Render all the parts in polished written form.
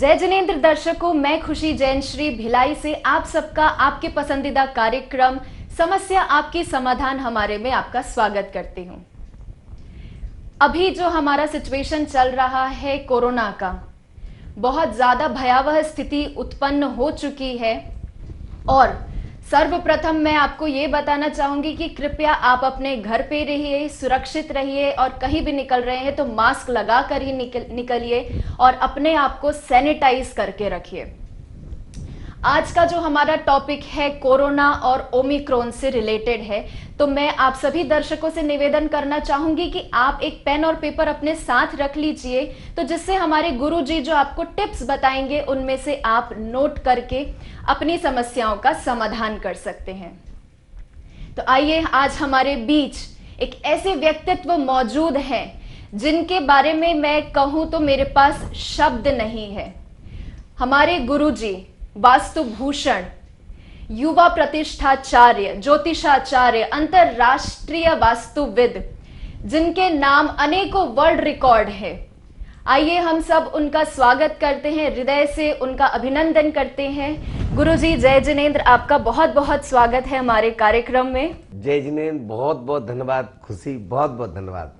जय जिनेंद्र दर्शकों, मैं खुशी जैन श्री भिलाई से आप सबका आपके पसंदीदा कार्यक्रम समस्या आपकी समाधान हमारे में आपका स्वागत करती हूं। अभी जो हमारा सिचुएशन चल रहा है कोरोना का, बहुत ज्यादा भयावह स्थिति उत्पन्न हो चुकी है और सर्वप्रथम मैं आपको ये बताना चाहूंगी कि कृपया आप अपने घर पे रहिए, सुरक्षित रहिए और कहीं भी निकल रहे हैं तो मास्क लगा कर ही निकलिए और अपने आप को सैनिटाइज करके रखिए। आज का जो हमारा टॉपिक है कोरोना और ओमिक्रॉन से रिलेटेड है, तो मैं आप सभी दर्शकों से निवेदन करना चाहूंगी कि आप एक पेन और पेपर अपने साथ रख लीजिए, तो जिससे हमारे गुरुजी जो आपको टिप्स बताएंगे उनमें से आप नोट करके अपनी समस्याओं का समाधान कर सकते हैं। तो आइए, आज हमारे बीच एक ऐसे व्यक्तित्व मौजूद हैं जिनके बारे में मैं कहूं तो मेरे पास शब्द नहीं है। हमारे गुरुजी वास्तुभूषण, युवा प्रतिष्ठाचार्य, ज्योतिषाचार्य, अंतरराष्ट्रीय वास्तुविद, जिनके नाम अनेकों वर्ल्ड रिकॉर्ड है। आइए हम सब उनका स्वागत करते हैं, हृदय से उनका अभिनंदन करते हैं। गुरुजी जय जिनेंद्र, आपका बहुत बहुत स्वागत है हमारे कार्यक्रम में। जय जिनेंद्र, बहुत बहुत धन्यवाद। खुशी, बहुत बहुत धन्यवाद।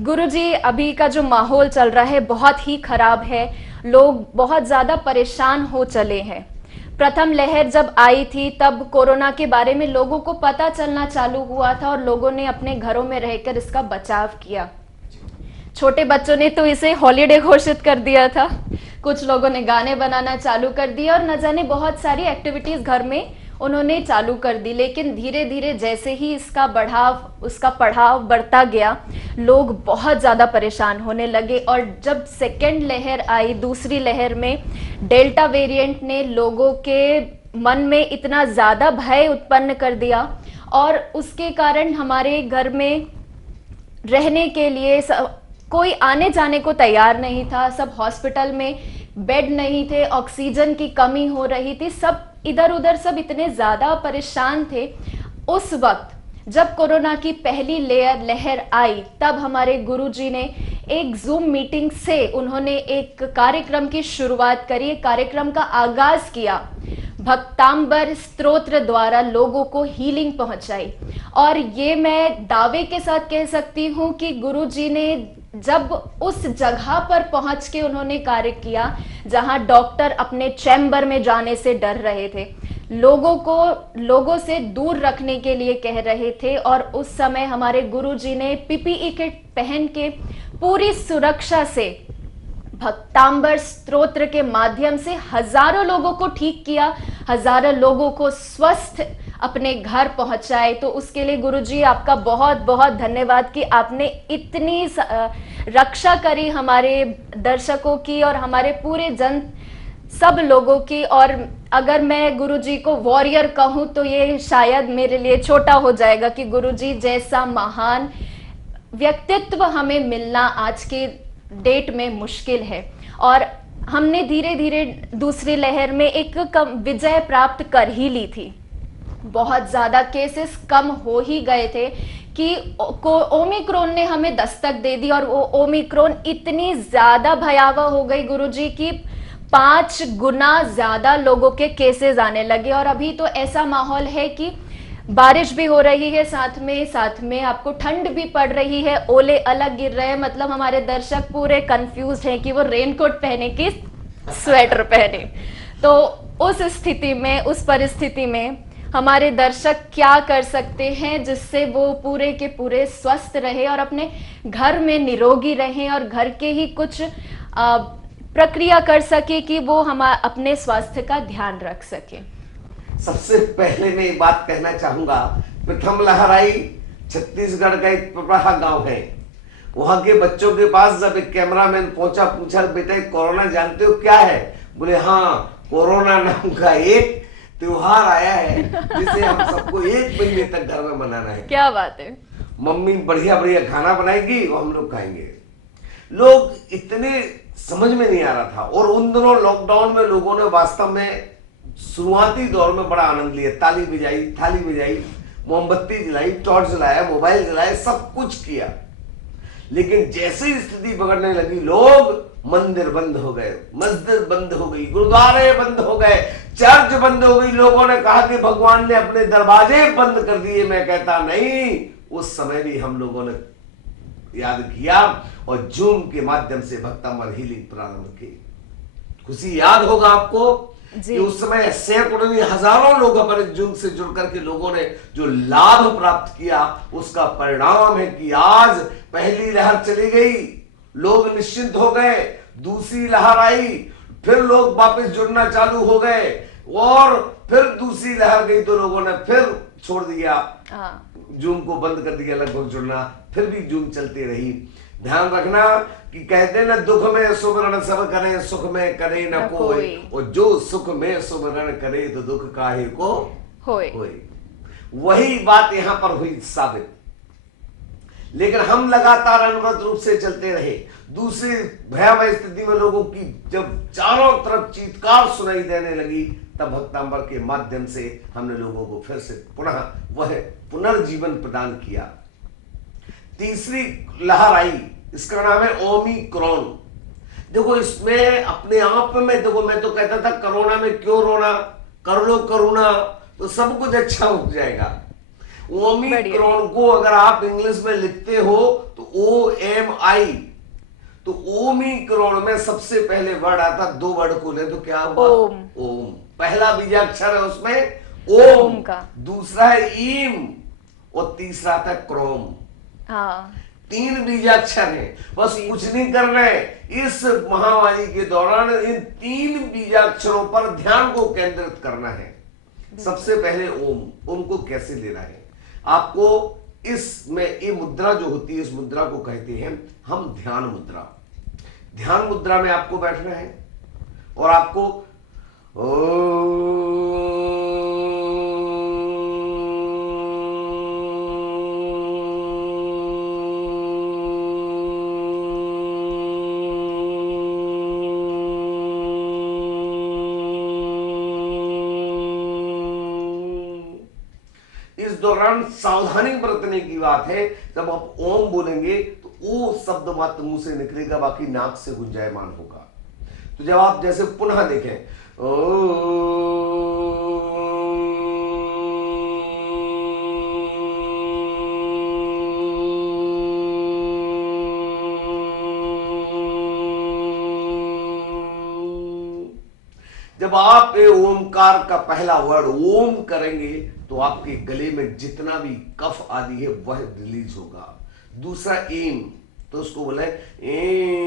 गुरुजी, अभी का जो माहौल चल रहा है बहुत ही खराब है, लोग बहुत ज्यादा परेशान हो चले हैं। प्रथम लहर जब आई थी तब कोरोना के बारे में लोगों को पता चलना चालू हुआ था और लोगों ने अपने घरों में रहकर इसका बचाव किया। छोटे बच्चों ने तो इसे हॉलीडे घोषित कर दिया था, कुछ लोगों ने गाने बनाना चालू कर दिया और न जाने बहुत सारी एक्टिविटीज घर में उन्होंने चालू कर दी। लेकिन धीरे धीरे जैसे ही उसका पढ़ाव बढ़ता गया, लोग बहुत ज़्यादा परेशान होने लगे। और जब सेकेंड लहर आई, दूसरी लहर में डेल्टा वेरिएंट ने लोगों के मन में इतना ज़्यादा भय उत्पन्न कर दिया और उसके कारण हमारे घर में रहने के लिए कोई आने जाने को तैयार नहीं था। सब हॉस्पिटल में बेड नहीं थे, ऑक्सीजन की कमी हो रही थी, सब इधर उधर सब इतने ज्यादा परेशान थे। उस वक्त जब कोरोना की पहली लहर आई, तब हमारे गुरुजी ने एक जूम मीटिंग से उन्होंने एक कार्यक्रम की शुरुआत करी, कार्यक्रम का आगाज किया। भक्तांबर स्तोत्र द्वारा लोगों को हीलिंग पहुंचाई और ये मैं दावे के साथ कह सकती हूँ कि गुरुजी ने जब उस जगह पर पहुंच के उन्होंने कार्य किया जहां डॉक्टर अपने चैम्बर में जाने से डर रहे थे, लोगों से दूर रखने के लिए कह रहे थे, और उस समय हमारे गुरुजी ने पीपीई किट पहन के पूरी सुरक्षा से भक्तांबर स्तोत्र के माध्यम से हजारों लोगों को ठीक किया, हजारों लोगों को स्वस्थ अपने घर पहुंचाए। तो उसके लिए गुरुजी आपका बहुत बहुत धन्यवाद कि आपने इतनी रक्षा करी हमारे दर्शकों की और हमारे पूरे सब लोगों की। और अगर मैं गुरुजी को वॉरियर कहूं तो ये शायद मेरे लिए छोटा हो जाएगा कि गुरुजी जैसा महान व्यक्तित्व हमें मिलना आज के डेट में मुश्किल है। और हमने धीरे धीरे दूसरी लहर में एक विजय प्राप्त कर ही ली थी। बहुत ज्यादा केसेस कम हो ही गए थे कि ओमिक्रॉन ने हमें दस्तक दे दी और वो ओमिक्रॉन इतनी ज्यादा भयावह हो गई गुरुजी की 5 गुना ज्यादा लोगों के केसेस आने लगे। और अभी तो ऐसा माहौल है कि बारिश भी हो रही है, साथ में आपको ठंड भी पड़ रही है, ओले अलग गिर रहे हैं। मतलब हमारे दर्शक पूरे कंफ्यूज हैं कि वो रेनकोट पहने कि स्वेटर पहने। तो उस परिस्थिति में हमारे दर्शक क्या कर सकते हैं जिससे वो पूरे के पूरे स्वस्थ रहे और अपने घर में निरोगी रहें और घर के ही कुछ प्रक्रिया कर सके कि वो हम अपने स्वास्थ्य का ध्यान रख सके। सबसे पहले मैं एक बात कहना चाहूंगा। प्रथम लहर आई, छत्तीसगढ़ का एक पिपराहा गांव है, वहां के बच्चों के पास जब एक कैमरामैन पहुंचा, पूछा बेटा कोरोना जानते हो क्या है? बोले हाँ, कोरोना नाम का एक त्योहार आया है जिसे हम सबको 1 महीने तक घर में मनाना है। क्या बात है। मम्मी बढ़िया बढ़िया खाना बनाएगी, वो हम लोग खाएंगे। लोग इतने समझ में नहीं आ रहा था। और उन दिनों लॉकडाउन में लोगों ने वास्तव में शुरुआती दौर में बड़ा आनंद लिया। ताली बजाई, थाली बजाई, मोमबत्ती जलाई, टॉर्च जलाया, मोबाइल जलाया, सब कुछ किया। लेकिन जैसे ही स्थिति बिगड़ने लगी, लोग मंदिर बंद हो गए, मस्जिद बंद हो गई, गुरुद्वारे बंद हो गए, चर्च बंद हो गई। लोगों ने कहा कि भगवान ने अपने दरवाजे बंद कर दिए। मैं कहता नहीं, उस समय भी हम लोगों ने याद किया और जूम के माध्यम से भक्तामर हीलिंग प्रारंभ की। खुशी याद होगा आपको कि उस समय सैकड़ों नहीं हजारों लोग हमारे जूम से जुड़ करके लोगों ने जो लाभ प्राप्त किया, उसका परिणाम है कि आज पहली लहर चली गई, लोग निश्चिंत हो गए, दूसरी लहर आई, फिर लोग वापस जुड़ना चालू हो गए, और फिर दूसरी लहर गई तो लोगों ने फिर छोड़ दिया, जूम को बंद कर दिया लगभग जुड़ना, फिर भी जूम चलती रही। ध्यान रखना कि कहते ना, दुख में सुमरण सब करे, सुख में करे न कोई, और जो सुख में सुमरण करे तो दुख काहे को होए। वही बात यहां पर हुई साबित। लेकिन हम लगातार अनवरत रूप से चलते रहे। दूसरी भयावह स्थिति में लोगों की जब चारों तरफ चीत्कार सुनाई देने लगी, तब भक्तांबर के माध्यम से हमने लोगों को फिर से पुनः वह पुनर्जीवन प्रदान किया। तीसरी लहर आई, इसका नाम है ओमिक्रॉन। देखो इसमें अपने आप में, देखो मैं तो कहता था कोरोना में क्यों रोना, कर लो करुणा तो सब कुछ अच्छा हो जाएगा। ओमिक्रॉन को अगर आप इंग्लिश में लिखते हो तो OMI, तो ओमिक्रॉन में सबसे पहले वर्ड आता, दो वर्ड को ले तो क्या हुआ, ओम। पहला बीजाक्षर है उसमें ओम का, दूसरा है ईम और तीसरा आता है क्रोम। तीन बीजाक्षर है, बस कुछ नहीं कर रहे। इस महामारी के दौरान इन तीन बीजाक्षरों पर ध्यान को केंद्रित करना है। सबसे पहले ओम को कैसे लेना है आपको, इसमें ये मुद्रा जो होती है, इस मुद्रा को कहते हैं हम ध्यान मुद्रा। ध्यान मुद्रा में आपको बैठना है और आपको दौरान सावधानी बरतने की बात है। जब आप ओम बोलेंगे तो ओ शब्द मात्र मुंह से निकलेगा, बाकी नाक से गुंजायमान होगा। तो जब आप जैसे पुनः देखें जब आप ओमकार का पहला वर्ड ओम करेंगे तो आपके गले में जितना भी कफ आदि है वह रिलीज होगा। दूसरा एम, तो उसको बोला है एम,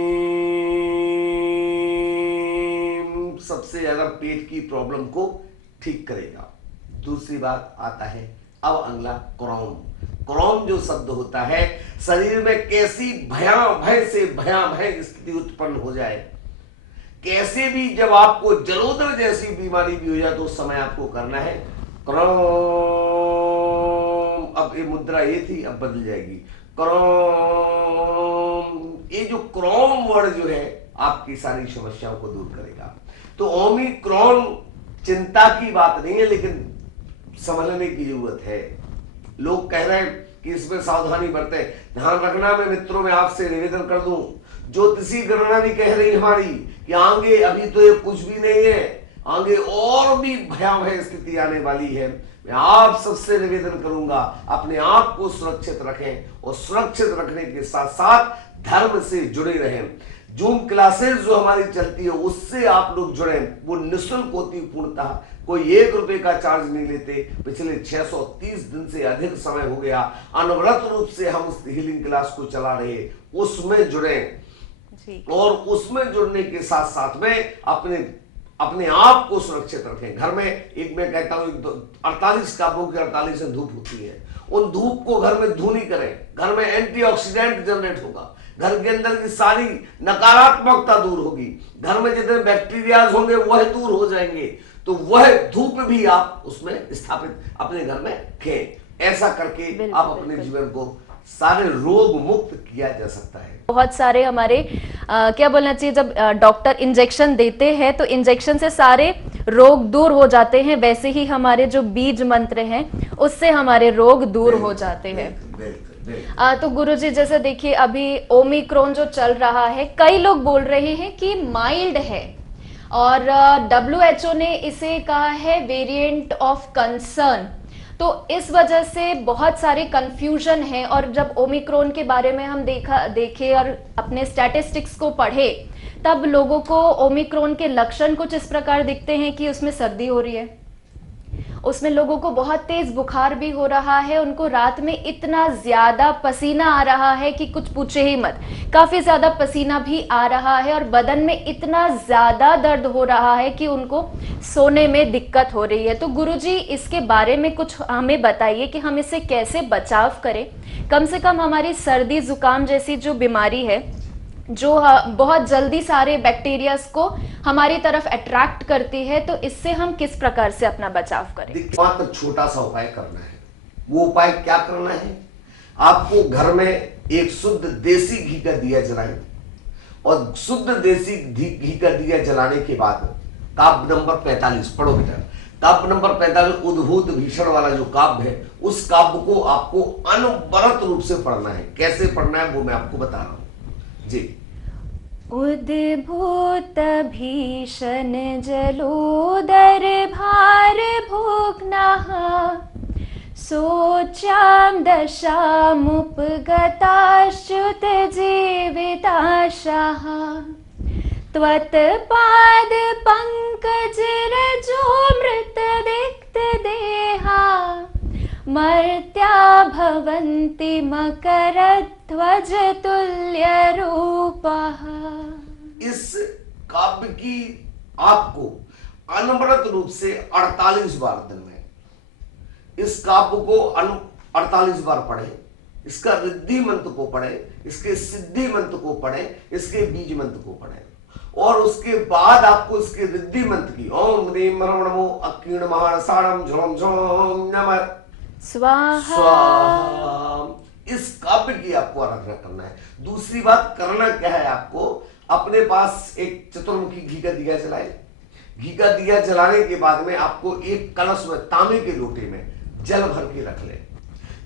सबसे ज्यादा पेट की प्रॉब्लम को ठीक करेगा। दूसरी बात आता है अब अगला क्रोम। क्रोम जो शब्द होता है, शरीर में कैसी भय से भयावह स्थिति उत्पन्न हो जाए, कैसे भी जब आपको जलोदर जैसी बीमारी भी हो जाए तो उस समय आपको करना है क्रोम। अब ये मुद्रा ये थी, अब बदल जाएगी क्रोम। ये जो क्रोम वर्ड जो है आपकी सारी समस्याओं को दूर करेगा। तो ओमिक्रॉन चिंता की बात नहीं है, लेकिन समझने की जरूरत है। लोग कह रहे हैं कि इसमें सावधानी बरते। ध्यान रखना, मैं मित्रों में आपसे निवेदन कर दूं, ज्योतिषी गणना भी कह रही हमारी कि आगे अभी तो ये कुछ भी नहीं है, आगे और भी भयावह स्थिति आने वाली है। मैं आप सबसे निवेदन करूंगा अपने आप को सुरक्षित रखें और सुरक्षित रखने के साथ साथ धर्म से जुड़े रहें। जूम क्लासेस जो हमारी चलती है उससे आप लोग जुड़े, वो निःशुल्क होती, पूर्णतः कोई 1 रुपए का चार्ज नहीं लेते। पिछले 630 दिन से अधिक समय हो गया अनवरत रूप से हम उस हीलिंग क्लास को चला रहे, उसमें जुड़े और उसमें जुड़ने के साथ साथ में अपने आप को सुरक्षित रखें। घर में एक मैं कहता हूं 48 काबों की 48 धूप होती है, उन धूप को घर में धूनी करें। घर में एंटीऑक्सीडेंट जनरेट होगा, घर के अंदर की सारी नकारात्मकता दूर होगी, घर में जितने बैक्टीरियाज होंगे वह दूर हो जाएंगे। तो वह धूप भी आप उसमें स्थापित अपने घर में रखें। ऐसा करके आप अपने जीवन को सारे रोग मुक्त किया जा सकता है। बहुत सारे हमारे क्या बोलना चाहिए, जब डॉक्टर इंजेक्शन देते हैं तो इंजेक्शन से सारे रोग दूर हो जाते हैं, वैसे ही हमारे जो बीज मंत्र हैं उससे हमारे रोग दूर हो जाते हैं। तो गुरुजी जैसे देखिए अभी ओमिक्रॉन जो चल रहा है, कई लोग बोल रहे हैं कि माइल्ड है और WHO ने इसे कहा है वेरिएंट ऑफ कंसर्न। तो इस वजह से बहुत सारे कंफ्यूजन है और जब ओमिक्रॉन के बारे में हम देखे और अपने स्टैटिस्टिक्स को पढ़े तब लोगों को ओमिक्रॉन के लक्षण कुछ इस प्रकार दिखते हैं कि उसमें सर्दी हो रही है, उसमें लोगों को बहुत तेज बुखार भी हो रहा है, उनको रात में इतना ज्यादा पसीना आ रहा है कि कुछ पूछे ही मत, काफी ज्यादा पसीना भी आ रहा है और बदन में इतना ज्यादा दर्द हो रहा है कि उनको सोने में दिक्कत हो रही है। तो गुरुजी इसके बारे में कुछ हमें बताइए कि हम इससे कैसे बचाव करें, कम से कम हमारी सर्दी जुकाम जैसी जो बीमारी है जो बहुत जल्दी सारे बैक्टीरियाज को हमारी तरफ अट्रैक्ट करती है, तो इससे हम किस प्रकार से अपना बचाव करें। मात्र छोटा सा उपाय करना है। वो उपाय क्या करना है, आपको घर में एक शुद्ध देसी घी का दिया जलाएं और शुद्ध देसी घी का दिया जलाने के बाद काव्य नंबर 45 पढ़ो बेटा। काव्य नंबर 45 उद्भूत भीषण वाला जो काव्य है, उस काव्य को आपको अनवरत रूप से पढ़ना है। कैसे पढ़ना है वो मैं आपको बता रहा हूं जी। उद्भूत भीषण जलोदर भार भोग्नः सोच्यां दशामुपगताश्च्युत जीविताशः त्वत्पाद पंकज रजो मृत दिक्त देहा मर्त्या भवन्ति मकरध्वज तुल्य रूपः। इस काव्य की आपको अनवरत रूप से 48 बार दिन में इस काव्य को 48 बार पढ़े, इसका रिद्धि मंत्र को पढ़े, इसके सिद्धि मंत्र को पढ़े, इसके बीज मंत्र को पढ़े और उसके बाद आपको इसके रिद्धि मंत्र की ओम ह्रीं ह्रौं नमो अक्षीण महारसाणम झोम झोम नमः स्वाहा इस काव्य की आपको आराधना करना है। दूसरी बात करना क्या है, आपको अपने पास एक चतुर्मुखी घी का दिया जलाए। घी का दिया जलाने के बाद में आपको एक कलश में तांबे के लोटे में जल भर के रख ले।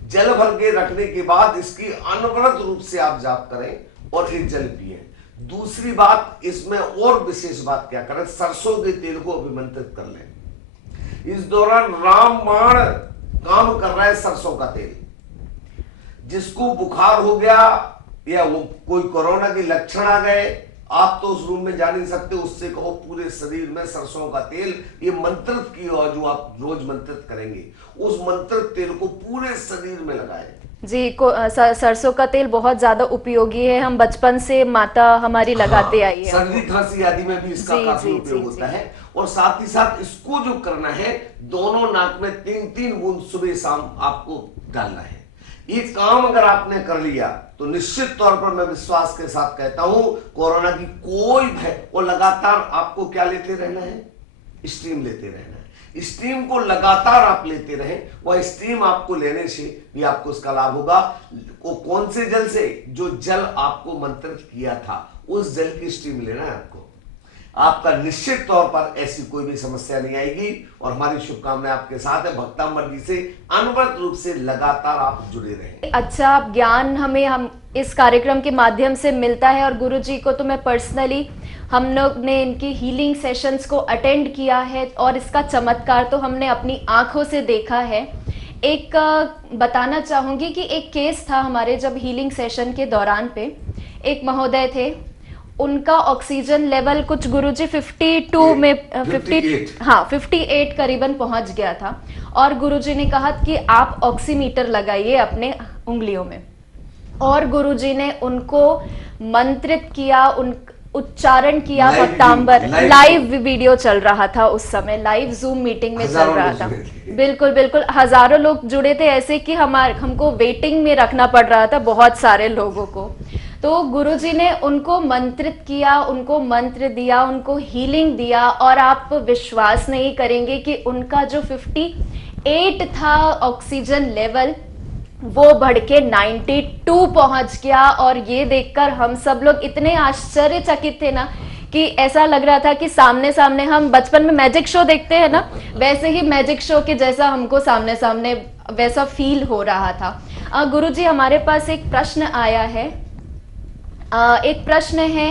जल भर के रखने के बाद इसकी अनवरत रूप से आप जाप करें और एक जल पिए। दूसरी बात, इसमें और विशेष बात क्या करें, सरसों के तेल को अभिमंत्रित कर लें। इस दौरान रामबाण काम कर रहा है सरसों का तेल। जिसको बुखार हो गया या वो कोई कोरोना के लक्षण आ गए, आप तो उस रूम में जा नहीं सकते, उससे कहो पूरे शरीर में सरसों का तेल ये मंत्रित की और जो आप रोज मंत्रित करेंगे उस मंत्रित तेल को पूरे शरीर में लगाएं। जी सरसों का तेल बहुत ज्यादा उपयोगी है, हम बचपन से माता हमारी लगाते आई है। सर्दी खांसी आदि में भी इसका काफी उपयोग होता है। और साथ ही साथ इसको जो करना है, दोनों नाक में 3-3 बूंद सुबह शाम आपको डालना है। ये काम अगर आपने कर लिया तो निश्चित तौर पर मैं विश्वास के साथ कहता हूं कोरोना की कोई भय, वो लगातार आपको क्या लेते रहना है, स्टीम लेते रहना है। स्टीम को लगातार आप लेते रहें, वह स्टीम आपको लेने से भी आपको इसका लाभ होगा। वो कौन से जल से, जो जल आपको मंत्रित किया था उस जल की स्टीम लेना है आपको। आपका निश्चित तौर पर ऐसी कोई भी समस्या नहीं आएगी और हमारी शुभकामनाएं आपके साथ है। भक्तांबर जी से अनवरत रूप से लगातार आप जुड़े रहें। अच्छा ज्ञान हम इस कार्यक्रम के माध्यम से मिलता है और गुरुजी को तो मैं पर्सनली, हम लोग ने इनकी हीलिंग सेशंस को अटेंड किया है और इसका चमत्कार तो हमने अपनी आंखों से देखा है। एक बताना चाहूंगी कि एक केस था हमारे जब हीलिंग सेशन के दौरान पे, एक महोदय थे, उनका ऑक्सीजन लेवल कुछ गुरुजी 52 में 58 करीबन पहुंच गया था और गुरुजी ने कहा कि आप ऑक्सीमीटर लगाइए अपने उंगलियों में। और गुरुजी ने उनको मंत्रित किया, उच्चारण किया। भक्तांबर लाइव वीडियो चल रहा था उस समय, लाइव जूम मीटिंग में चल रहा था। बिल्कुल बिल्कुल, हजारों लोग जुड़े थे, ऐसे कि हमको वेटिंग में रखना पड़ रहा था बहुत सारे लोगों को। तो गुरुजी ने उनको मंत्रित किया, उनको मंत्र दिया, उनको हीलिंग दिया और आप विश्वास नहीं करेंगे कि उनका जो 58 था ऑक्सीजन लेवल, वो बढ़ के 92 पहुंच गया। और ये देखकर हम सब लोग इतने आश्चर्यचकित थे ना कि ऐसा लग रहा था कि सामने सामने, हम बचपन में मैजिक शो देखते हैं ना, वैसे ही मैजिक शो के जैसा हमको सामने सामने वैसा फील हो रहा था। गुरुजी, हमारे पास एक प्रश्न आया है। एक प्रश्न है,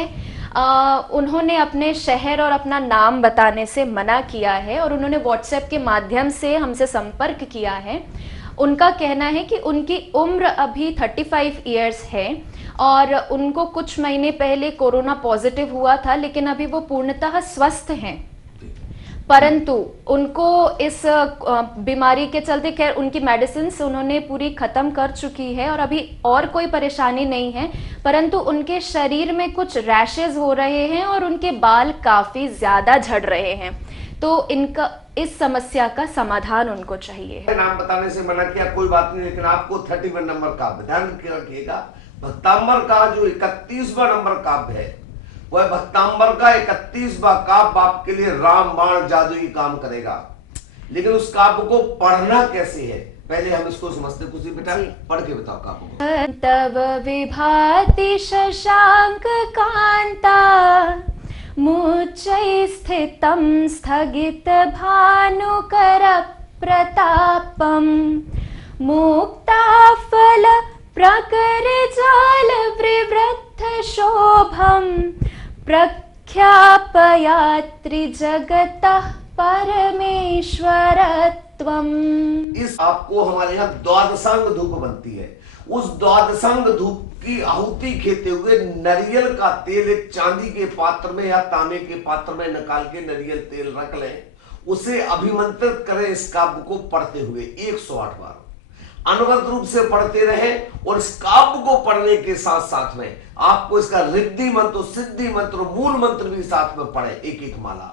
उन्होंने अपने शहर और अपना नाम बताने से मना किया है और उन्होंने व्हाट्सएप के माध्यम से हमसे संपर्क किया है। उनका कहना है कि उनकी उम्र अभी 35 इयर्स है और उनको कुछ महीने पहले कोरोना पॉजिटिव हुआ था, लेकिन अभी वो पूर्णतः स्वस्थ हैं। परंतु उनको इस बीमारी के चलते, खैर उनकी मेडिसिन उन्होंने पूरी खत्म कर चुकी है और अभी और कोई परेशानी नहीं है, परंतु उनके शरीर में कुछ रैशेज हो रहे हैं और उनके बाल काफी ज्यादा झड़ रहे हैं। तो इनका इस समस्या का समाधान उनको चाहिए। नाम बताने से मना किया, कोई बात नहीं, लेकिन आपको 31 नंबर का ध्यान रखिएगा। भक्तांबर का जो 31वां नंबर काव्य है, वह भक्तांबर का 31वां काव्य आपके लिए राम बाण जादुई काम करेगा। लेकिन उस काव्य को पढ़ना कैसे है, पहले हम इसको समझते। कुछ बेटा पढ़ के बताओ काव्य को। तव विभाति शशांक कांता मुच्चै स्थितं स्थगित भानुकर प्रतापम मुक्ताफल प्रकर जाल विवृद्ध शोभम प्रख्यापयात्रि जगतः परमेश्वरत्वम्। इस आपको हमारे यहाँ द्वादशांग धूप बनती है। उस द्वादशांग धूप की आहुति खेते हुए नारियल का तेल एक चांदी के पात्र में या तांबे के पात्र में निकाल के नारियल तेल रख लें, उसे अभिमंत्रित करें। इस काव्य को पढ़ते हुए 108 बार अनवरत रूप से पढ़ते रहें और इस काव्य को पढ़ने के साथ साथ में आपको इसका रिद्धि मंत्र, सिद्धि मंत्र, मूल मंत्र भी साथ में पढ़े, एक एक माला।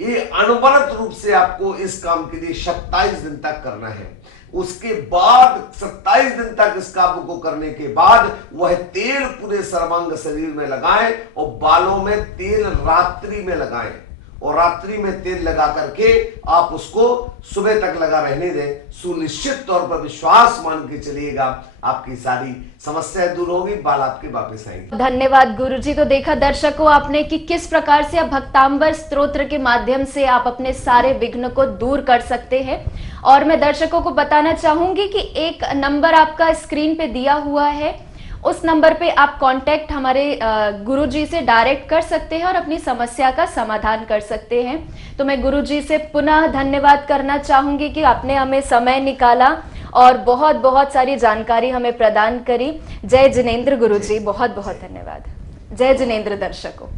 ये अनवरत रूप से आपको इस काम के लिए 27 दिन तक करना है। उसके बाद 27 दिन तक इस काव्य को करने के बाद वह तेल पूरे सर्वांग शरीर में लगाएं और बालों में तेल रात्रि में लगाएं और रात्रि में तेल लगा करके आप उसको सुबह तक लगा रहने दें। सुनिश्चित तौर पर विश्वास मान के चलिएगा, आपकी सारी समस्याएं दूर होगी, बाल आपके वापस आएंगे। धन्यवाद गुरुजी। तो देखा दर्शकों आपने कि किस प्रकार से आप भक्तांबर स्तोत्र के माध्यम से आप अपने सारे विघ्न को दूर कर सकते हैं। और मैं दर्शकों को बताना चाहूंगी कि एक नंबर आपका स्क्रीन पे दिया हुआ है, उस नंबर पे आप कांटेक्ट हमारे गुरुजी से डायरेक्ट कर सकते हैं और अपनी समस्या का समाधान कर सकते हैं। तो मैं गुरुजी से पुनः धन्यवाद करना चाहूंगी कि आपने हमें समय निकाला और बहुत बहुत सारी जानकारी हमें प्रदान करी। जय जिनेंद्र गुरुजी, बहुत बहुत धन्यवाद। जय जिनेंद्र दर्शकों।